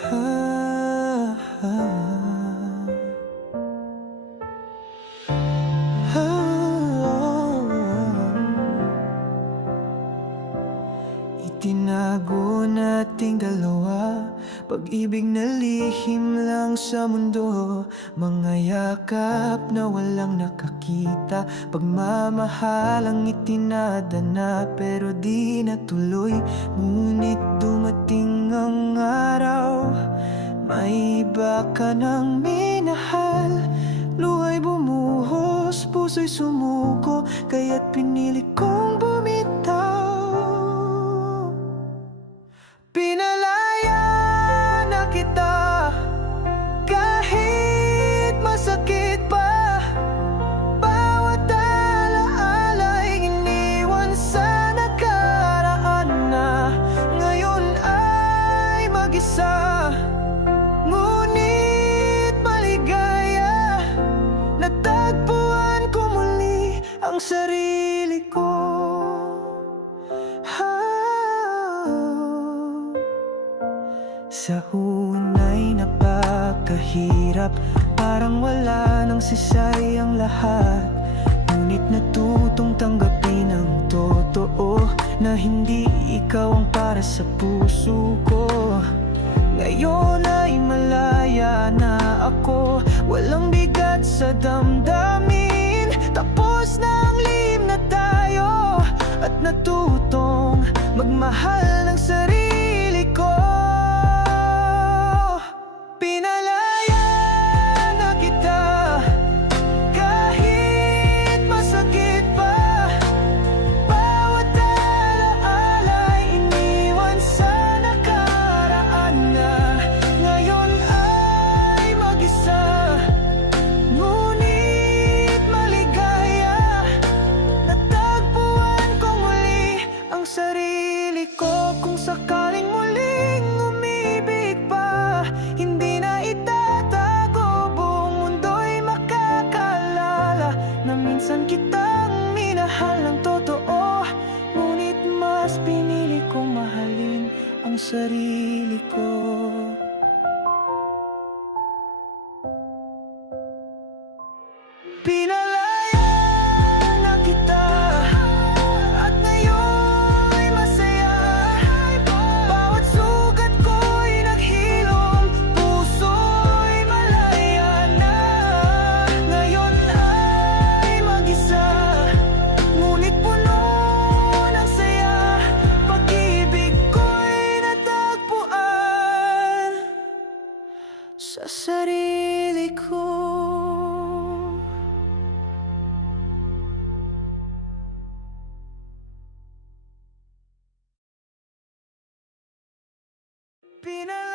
Ah, ah, ah. Itinago nating dalawa, pag-ibig na lihim lang sa mundo. Mga yakap na walang nakakita, pagmamahal ang itinadana, pero di natuloy. Ngunit dumating ang araw, may iba ka ng minahal. Luha'y bumuhos, puso'y sumuko, kaya't pinili kong bumitaw. Pinalaya na kita, kahit masakit pa. Bawat alaala'y iniwan sa nakaraan na. Ngayon ay mag-isa, ngunit maligaya. Natagpuan ko muli ang sarili ko. Sa unay napakahirap, parang wala nang sisay ang lahat. Ngunit natutong tanggapin ang totoo, na hindi ikaw ang para sa puso ko. Ngayon ay malaya na ako, walang bigat sa damdamin. Tapos na ang lihim na tayo, at natutong magmahal ng sarili ko. Pinalaya na kita, kahit masakit pa. Bawat alaala'y iniwan sa nakaraan na. Ngayon ay mag-isa, ngunit maligaya. Natagpuan ko muli ang sarili ko. Kung sakaling muling umibig pa, hindi na itatago, buong mundo'y makakalala na minsan kitang minahal ng totoo. Ngunit mas pinili kong mahalin ang sarili ko. Pinalaya na kita, at ngayon'y masaya. Bawat sugat ko'y naghilom, puso'y malaya na. Ngayon ay mag-isa, ngunit puno ng saya. Pag-ibig ko'y natagpuan sa sarili ko. Pinalaya